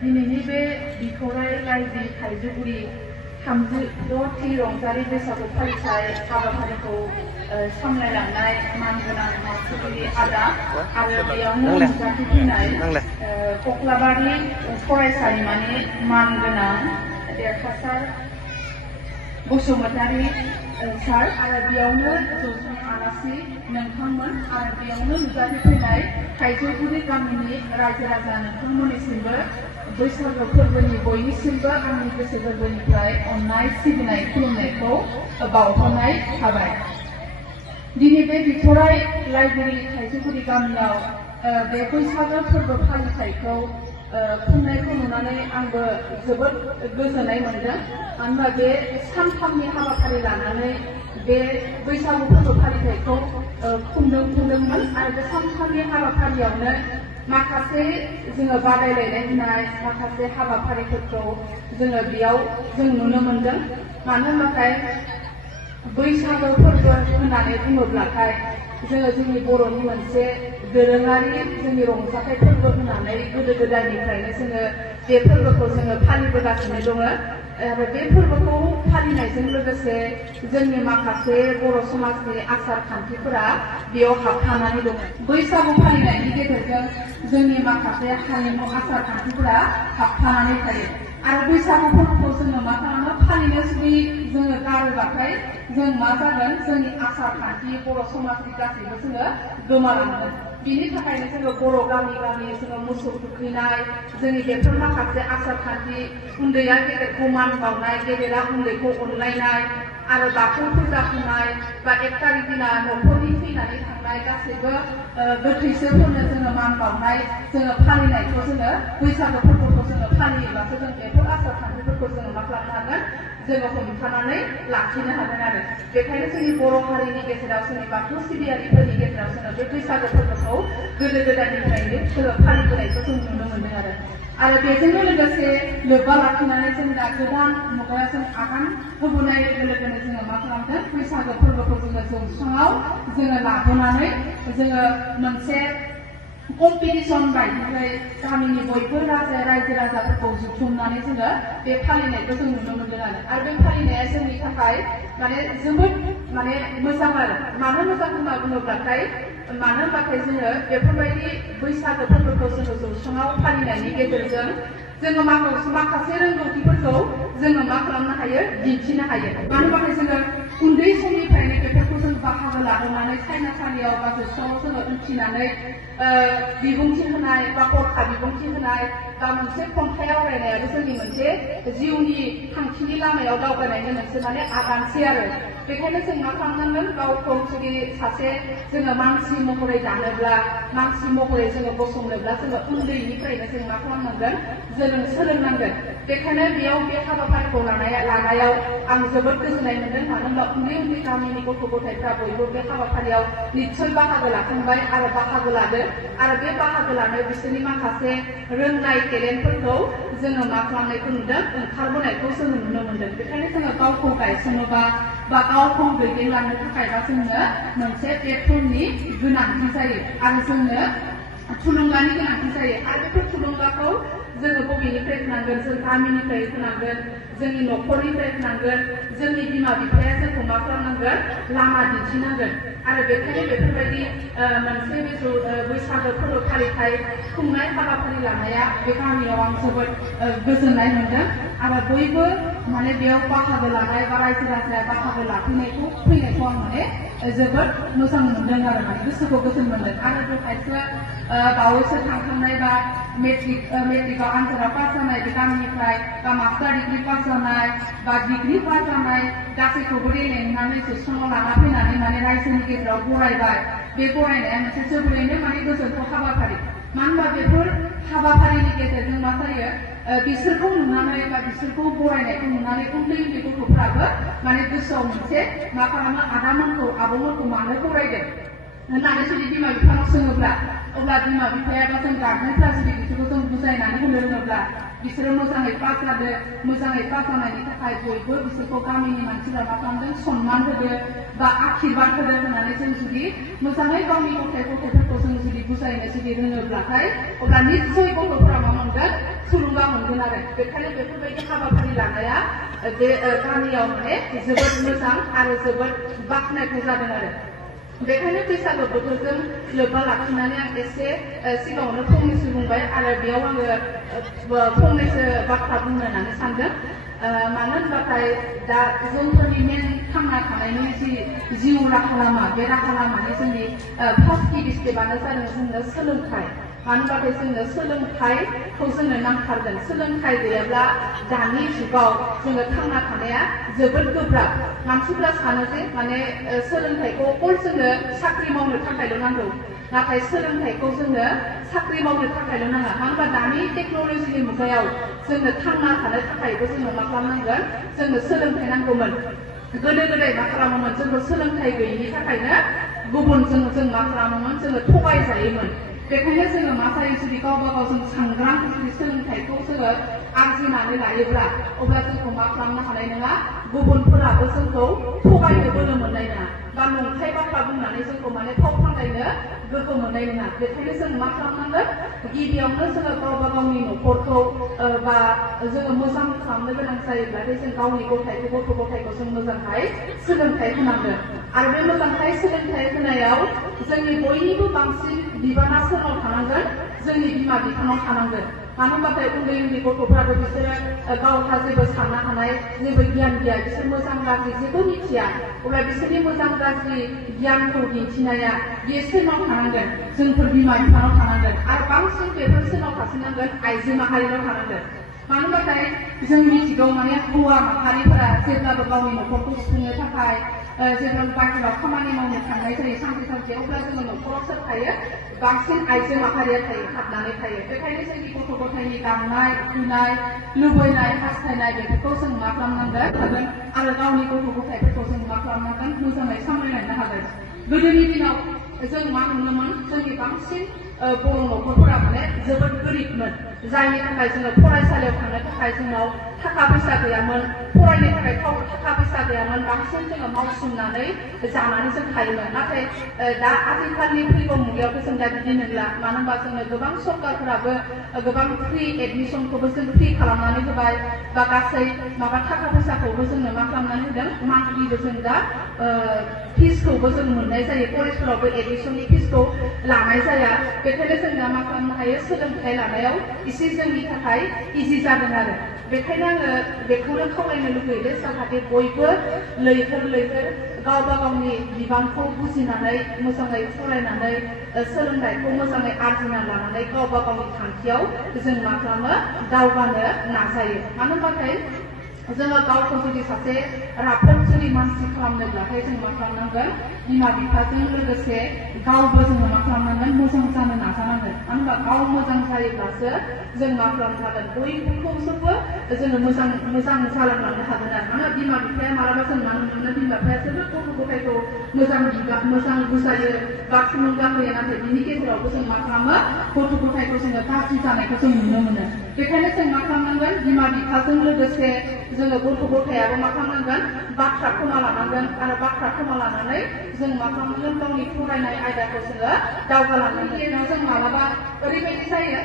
दिनैनि बे बिथराइ रायजो थाइजौगुरि 36थि रंजालि बैसागु फालिथाय हाबाफारिखौ सामलायलांनाय मानगोनां मावथिगिरि आदा आरो बेयावनो नुजाथिफैनाय कक्लाबारि फरायसालिमानि मानगोनां देरहासार बसुमतारी सार आरो बेयावनो जौसां आलासि नोंथांमोन आरो बेयावनो नुजाथिफैनाय थाइजौगुरि गामिनि रायजो राजा नोंथांमोननिसिमबो बैसागु फोरबोनि बयनिसिमबो आंनि गोसो गोरबोनिफ्राय अननाय सिबिनाय खुलुमनायखौ बावहरनाय थाबाय। दिनै बे बिथराइ लाइब्रेरि थाइजौगुरि गामियाव बे बैसागु फोरबो फालिथायखौ खुंनायखौ नुनानै आंबो जोबोद गोजोननाय मोनदों। मानो होनबा बे सानथामनि हाबाफारि लानानै बे बैसागु फोरबो फालिथायखौ खुंदोंमोन आरो बे सानथामनि हाबाफारियावनो माखासे जोङो बादायलायनाय होनाय माखासे हाबाफारिफोरखौ जोङो बेयाव जों नुनो मोनदों। मानो होनबाथाय बैसागु फोरबो होननानै बुङोब्लाथाय जोङो जोंनि बर'नि मोनसे दोरोङारि जोंनि रंजाथाइ फोरबो होननानै गोदो गोदायनिफ्रायनो जोङो बे फोरबोखौ जोङो फालिबोगासिनो दङ आरो बे फोरबोखौ फालिनायजों लोगोसे जोंनि माखासे बर' समाजनि आसार खान्थिफोरा बेयाव हाबफानानै दङ। बैसागु फालिनायनि गेजेरजों जोंनि माखासे हारिमु आसार खान्थिफोरा हाबफानानै थायो आरो बैसागु फोरबोखौ जोङो मा खालामो फालिनो जुदि जोङो गारोबाथाय जों मा जागोन जोंनि आसार खान्थि बर' समाजनि गासैबो जोङो गोमालांगोन। बिनि थाखायनो जोङो बर' गामि गामि जोङो मोसौ थुखैनाय जोंनि बेफोर माखासे आसार खान्थि उन्दैया गेदेरखौ मान बावनाय गेदेरा उन्दैखौ अनलायनाय आरो बाथौ फुजा होनाय बा 1 तारिख दिना न'खरनि थैनानै थांनाय गासैबो गोथैसोफोरनो जोङो मान बावनाय जोङो फालिनायखौ जोङो बैसागु फोरबोखौ जोङो फालियोब्लासो जों बेफोर आसार खान्थिफोरखौ जोङो मा खालामनो हागोन जोङो हमथानानै लाखिनो हागोन आरो बेखायनो जोंनि बर' हारिनि गेजेराव जोंनि बाथौ सिबियारिफोरनि गेजेराव जोङो बे बैसागु फोरबोखौ गोदो गोदायनिफ्रायनो जोङो फालिबोनायखौ जों नुनो मोनदों आरो बेजोंनो लोगोसे लोब्बा लाखिनानै जों दा गोदान मुगायाव जों आगान होबोनाय लोगो लोगोनो जोङो मा खालामदों बैसागु फोरबोखौ जोङो जौस्राङाव जोङो लाबोनानै जोङो मोनसे कम्पिटिसन बायदियै गामिनि बयबो रायजो राजाफोरखौ जुथुमनानै जोङो बे फालिनायखौ जों नुनो मोनदों आरो बे फालिनाया जोंनि थाखाय माने जोबोद माने मोजां आरो मानो मोजां होनना बुङोब्लाथाय जोङो बेफोरबायदि बैसागु फोरबोखौ जोङो जौस्राङाव फालिनायनि गेजेरजों जोङो माखासे रोंगौथिफोरखौ जोङो मा खालामनो हायो दिन्थिनो हायो। मानो होनबाथाय जोङो उन्दै समनिफ्रायनो बेफोरखौ जों बाहागो लाबोनानै सायनासालियाव बा जौस्राङाव जोङो उथिनानै बिबुंथि होनाय बा हरखाब बिबुंथि होनाय बा मोनसे खन्थाइ आवरायनायाबो जोंनि मोनसे जिउनि थांखिनि लामायाव दावबायनायनि मोनसे माने आगानसे आरो बेखायनो जों मा खालामनांगोन गावखौ जुदि सासे जोङो मानसि महरै दानोब्ला मानसि महरै जोङो गसंनोब्ला जोङो उन्दैनिफ्रायनो जों मा खालामनांगोन जों सोलोंनांगोन। बेखायनो बेयाव बे हाबाफारिखौ लानायाव आं जोबोद गोजोननाय मोनदों। मानो होनबा उन्दै उन्दै गामिनि गथ' गथायफ्रा बयबो बे हाबाफारियाव निस्सय बाहागो लाखांबाय आरो बाहागो लादों आरो बे बाहागो लानायाव बिसोरनि माखासे रोंनाय टेलेन्टफोरखौ जोङो मा खालामनायखौ नुदों ओंखारबोनायखौ जोङो नुनो मोनदों। बेखायनो जोङो गावखौ गायसनोबा बा गावखौ दैदेनलांनो थाखायबा जोंनो मोनसे प्लेटफर्मनि गोनांथि जायो आरो जोंनो थुलुंगानि गोनांथि जायो आरो बेफोर थुलुंगाखौ जोङो बबेनिफ्राय होनांगोन जों गामिनिफ्राय होनांगोन जोंनि न'खरनिफ्राय होनांगोन जोंनि बिमा बिफाया जोंखौ मा खालामनांगोन लामा दिन्थिनांगोन आरो बेखायनो बेफोरबायदि मोनसे बैसागु फोरबो फालिथाय खुंनाय हाबाफारि लानाया बे गामियाव आं जोबोद गोजोननाय मोनदों आरो बयबो माने बेयाव बाहागो लानाय बा रायजो राजाया बाहागो फैनायखौ आं माने जोबोद मोजां मोनदों आरो माने गोसोखौ गोजोन मोनदों आरो बेवहायसो बावैसो थांखांनाय बा मेट्रिकआव आनजादाव पास जानाय बे गामिनिफ्राय बा मास्टार डिग्री पास जानाय बा डिग्री पास जानाय गासैखौबो लेंनानै जौस्राङाव लाना फैनानै माने रायजोनि गेजेराव बरायबाय। बे बरायनाया मोनसे जोबोरैनो माने गोजोनथाव हाबाफारि। मानो होनबा बेफोर हाबाफारिनि गेजेरजों मा जायो बिसोरखौ नुनानै बा बिसोरखौ बरायनायखौ नुनानै उन्दै उन्दै गथ'फ्राबो माने गोसोआव मोनसे मा खालामो आदामोनखौ आब'मोनखौ मानो बरायदों होननानै जुदि बिमा बिफानाव सोङोब्ला अब्ला बिमा बिफाया बा जों गारजेनफ्रा जुदि बिसोरखौ जों बुजायनानै होनो रोङोब्ला बिसोरो मोजाङै पास जादों मोजाङै पास जानायनि थाखाय बयबो बिसोरखौ गामिनि मानसिफ्रा मा खालामदों सनमान होदों बा आशीर्बाद होदों होननानै जों जुदि मोजाङै गावनि गथ'फोरखौ जों जुदि बुजायनो जुदि रोङोब्लाथाय अब्ला निस्सय गथ'फोरा मा मोनगोन थुलुंगा मोनगोन आरो बेखायनो बेफोरबायदि हाबाफारि लानाया बे गामियाव माने जोबोद मोजां आरो जोबोद बाख्नायथाव जादों आरो बेखायनो बैसागु बोथोरजों लोब्बा लाखिनानै आं एसे सिगाङावनो फंनैसो बुंबाय आरो बेयाव आङो फंनैसो बाथ्रा बुंनो होननानै सानदों मानो होनबाथाय दा जोंफोरनि मेन थांना थानायनि जि जिउ राहा लामा बे राहा लामानि जोंनि फार्स्ट गिबि स्टेपआनो जादों जोंनो सोलोंथाइ मानो होनबाथाय जोंनो सोलोंथाइखौ जोंनो नांथारगोन सोलोंथाइ गैयाब्ला दानि जुगाव जोङो थांना थानाया जोबोद गोब्राब मानसिफ्रा सानो जे माने सोलोंथाइखौ अकल जोंनो साख्रि मावनो थाखायल' नांगौ नाथाय सोलोंथाइखौ जोंनो साख्रि मावनो थाखायल' नाङा मानो होनबा दानि टेक्न'लजिनि मुगायाव जोंनो थांना थानो थाखायबो जोङो मा खालामनांगोन जोंनो सोलोंथाइ नांगौमोन गोदो गोदाय मा खालामोमोन जोंखौ सोलोंथाइ गैयिनि थाखायनो गुबुनजों जों मा खालामोमोन जोङो थगायजायोमोन बेखायनो जोङो मा जायो जुदि गावबा गाव जों सांग्रां जुदि सोलोंथाइखौ जोङो आरजिनानै लायोब्ला अब्ला जोंखौ मा खालामनो हानाय नङा गुबुनफोराबो जोंखौ थगायनो बोलो मोननाय नङा बा नंखाय बाथ्रा बुंनानै जोंखौ माने फाव फान्दायनो गोहो मोननाय नङा बेखायनो जों मा खालामनांगोन गिबियावनो जोङो गावबा गावनि न'खरखौ बा जोङो मोजां खालामनो गोनां जायोब्लाथाय जों गावनि गथ' गथायखौ जों मोजांहाय सोलोंथाइ होनांगोन आरो बे मोजांहाय सोलोंथाइ होनायाव जोंनि बयनिबो बांसिन बिबाना सोरनाव थानांगोन जोंनि बिमा बिफानाव थानांगोन मानो होनबाथाय उन्दै उन्दै गथ'फ्राबो बिसोरो गावहा जेबो साननो हानाय जेबो गियान गैया बिसोर मोजां गाज्रि जेबो मिथिया अब्ला बिसोरनि मोजां गाज्रि गियानखौ दिन्थिनाया बेयो सोरनाव थानांगोन जोंफोर बिमा बिफानाव थानांगोन आरो बांसिन बेफोर सोरनाव थासिनांगोन आइजो माहारिनाव थानांगोन मानो होनबाथाय जों मिथिगौ माने हौवा माहारिफोरा जेब्लाबो गावनि न'खरखौ सुफुंनो थाखाय जेब्ला बाहेराव खामानि मावनो थांनाय जायो सानसे अब्ला जोङो न'खराव सोर थायो बांसिन आइजो माहारिया थायो हाबनानै थायो बेखायनो जोंनि गथ' गथायनि गांनाय उखैनाय लुबैनाय हास्थायनाय बेफोरखौ जों मा खालामनांगोन हागोन आरो गावनि गथ' गथायफोरखौ जों मा खालामनांगोन मोजाङै सामलायलांनो हागोन गोदोनि दिनाव जों मा नुनोमोन जोंनि बांसिन बर' न'खरफोरा माने जोबोद गोरिबमोन जायनि थाखाय जोङो फरायसालियाव थांनो थाखाय जोंनाव थाखा फैसा गैयामोन फरायनो थाखाय थाखा फैसा गैयामोन बांसिन जोङो मावसोमनानै जानानै जों थायोमोन नाथाय दा आथिखालनि फैगौ मुगायावथ' जों दा बिदि नंला मानो होनबा जोंनो गोबां सरकारफोराबो गोबां फ्रि एडमिसनखौबो जों फ्रि खालामनानै होबाय बा गासै माबा थाखा फैसाखौबो जोंनो मा खालामनानै होदों मान्थलिबो जों दा फिसखौबो जों मोननाय जायो कलेजफोरावबो एडमिसननि फिसखौ लानाय जाया बेखायनो जों दा मा खालामनो हायो सोलोंथाइ लानायाव एसे जोंनि थाखाय इजि जादों आरो बेखायनो आङो बेखौनो खावलायनो लुबैयो जाहाथे बयबो लैहोर गावबा गावनि बिबानखौ बुजिनानै मोजाङै फरायनानै सोलोंथाइखौ मोजाङै आरजिना लानानै गावबा गावनि थांखियाव जों मा खालामो दावगानो नाजायो मानो होनबाथाय जोङो गावखौ जुदि सासे राफोद जुदि मानसि खालामनोब्लाथाय जों मा खालामनांगोन बिमा बिफाजों लोगोसे गावबो जोङो मा खालामनांगोन मोजां जानो नाजानांगोन मानो होनबा गाव मोजां जायोब्लासो जों मा खालामनो हागोन बयखौबो जोङो मोजां जालांलांनो हागोन आरो मानोना बिमा बिफाया मालाबा जों मा नुनो मोनो बिमा बिफाया जोबोद गथ' गथायखौ मोजां बुजायो बा थुलुंगा होयो नाथाय बिनि गेजेरावबो जों मा खालामो गथ' गथायखौ जोङो गाज्रि जानायखौ जों नुनो मोनो बेखायनो जों मा खालामनांगोन बिमा बिफाजों लोगोसे जोङो गथ' गथायाबो मा खालामनांगोन बाथ्रा खोमा लानांगोन आरो बाथ्रा खोमा लानानै जों मा खालामनांगोन गावनि फरायनाय आयदाखौ जोङो दावगालांनायनि गेजेराव जों मालाबा ओरैबायदि जायो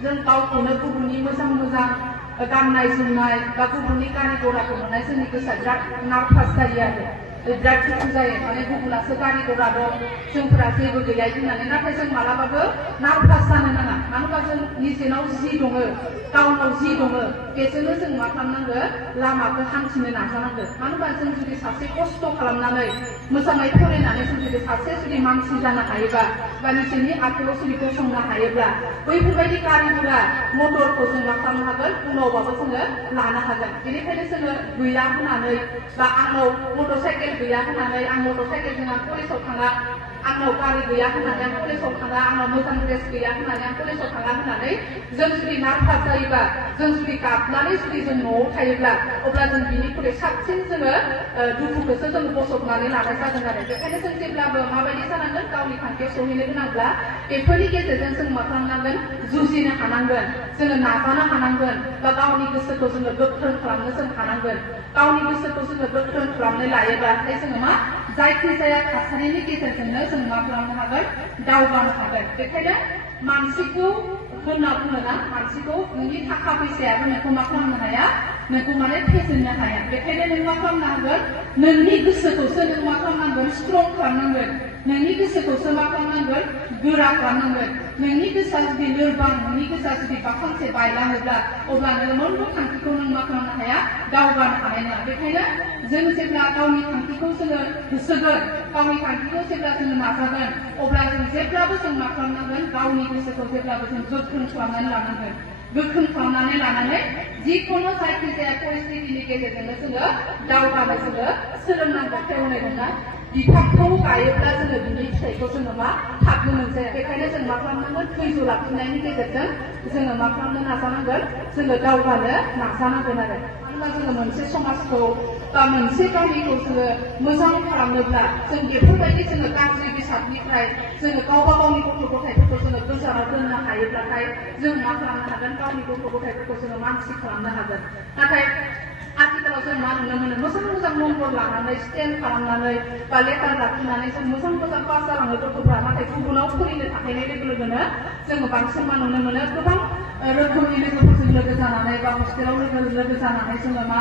जों गावखौनो गुबुननि मोजां गाननाय जोमनाय बा गुबुननि गारि घोड़ाखौ नुनाय जोंनि गोसोआ बिराद नार्भास जायो आरो बिराद दुखु जायो माने गुबुनासो गारि घोड़ा दं जोंफोरा जेबो गैया होननानै नाथाय जों मालाबाबो नार्भास जानो नाङा मानो होनबा जों निजेनाव जि दङ गावनाव जि दङ बेजोंनो जों मा खालामनांगो लामाखौ हान्थिनो नाजानांगो मानो होनबा जों जुदि सासे खस्थ' खालामनानै मोजाङै फरायनानै जों जुदि सासे जुदि मानसि जानो हायोबा बा निजेनि आखायाव जुदि गसंनो हायोब्ला बैफोरबायदि गारि घोड़ा मटरखौ जों मा खालामनो हागोन उनावबाबो जोङो लानो हागोन बेनिखायनो जोङो गैया होननानै बा आंनाव मटर साइकेल साइकेल गैया होननानै आं मटर साइकेलजों आं कलेजाव थाङा आंनाव गारि गैया होननानै आं कलेजाव थाङा आंनाव मोजां ड्रेस गैया होननानै आं कलेजाव थाङा होननानै जों जुदि नार्भास जायोबा जों जुदि गाबनानै जुदि जों न'आव थायोब्ला अब्ला जों बिनिख्रुइ साबसिन जोङो दुखुखौसो जों बजबनानै लानाय जागोन आरो बेखायनो जों जेब्लाबो माबायदि जानांगोन गावनि थांखियाव सहैनो गोनांब्ला बेफोरनि गेजेरजों जों मा खालामनांगोन जुजिनो हानांगोन जोङो नाजानो हानांगोन बा गावनि गोसोखौ जोङो गोख्रों खालामनो जों हानांगोन गावनि गोसोखौ जोङो गोख्रों खालामनो लायोब्लाथाय जोङो मा जायखिजाया थासारिनि गेजेरजोंनो जों मा खालामनो हागोन दावगानो हागोन बेखायनो मानसिखौ होनना बुङोना मानसिखौ नोंनि थाखा फैसायाबो नोंखौ मा खालामनो हाया नोंखौ माने फेजेननो हाया बेखायनो नों मा खालामनो हागोन नोंनि गोसोखौसो नों मा खालामनांगोन स्ट्रं खालामनांगोन नोंनि गोसोखौसो मा खालामनांगोन गोरा खालामनांगोन नोंनि गोसोआ जुदि लोरबां नोंनि गोसोआ जुदि फांसे बायलाङोब्ला अब्ला नों मोनबो थांखिखौ नों मा खालामनो हाया दावगानो हानाय नङा बेखायनो जों जेब्ला गावनि थांखिखौ जोङो होसोगोन गावनि थांखिखौ जेब्ला जोङो नाजागोन अब्ला जों जेब्लाबो जों मा खालामनांगोन गावनि गोसोखौ जेब्लाबो जों गोख्रों खालामनानै लानांगोन गोख्रों खालामनानै लानानै जिखुनु जायखिजाया परिस्थितिनि गेजेरजोंनो जोङो दावगानो जोङो सोलोंनांगोन खेवनाय नङा बिफांखौ गायोब्ला जोङो बिनि फिथाइखौ जोङो मा थाबनो मोनजाया बेखायनो जों मा खालामनांगोन धैर्य लाखिनायनि गेजेरजों जोङो मा खालामनो नाजानांगोन जोङो दावगानो नाजानांगोन आरो मानोना जोङो मोनसे समाजखौ बा मोनसे गामिखौ जोङो मोजां खालामनोब्ला जों बेफोरबायदि जोङो गाज्रि बेसादनिफ्राय जोङो गावबा गावनि गथ' गथायफोरखौ जोङो गोजानाव दोननो हायोब्लाथाय जों मा खालामनो हागोन गावनि गथ' गथायफोरखौ जोङो मानसि खालामनो हागोन नाथाय आथिखालाव जों मा नुनो मोनो मोजां मोजां नम्बर लानानै स्टेन्ड खालामनानै बा लेटार लाखिनानै जों मोजां मोजां पास जालाङो गथ'फ्रा नाथाय गुबुनाव फरायनो थाहैनाय लोगो लोगोनो जोङो बांसिन मा नुनो मोनो गोबां रोखोमनि लोगोफोरजों लोगो जानानै बा हस्टेलाव लोगो जानानै जोङो मा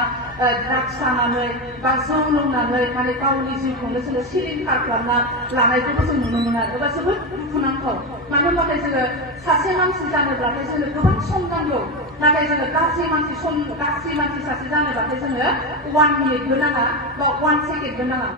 ड्राग्स जानानै बा जौ लोंनानै माने गावनि जिउखौनो जोङो सिलिंखार खालामना लानायखौबो जों नुनो मोनो आरो एबा जोबोद दुखुनांथाव मानो होनबाथाय जोङो सासे मानसि जानोब्लाथाय जोंनो गोबां सम नांगौ नाथाय जोङो गाज्रि मानसि सासे जानोब्लाथाय जोङो 1 मिनिटबो नाङा बा 1 सेकेन्डबो नाङा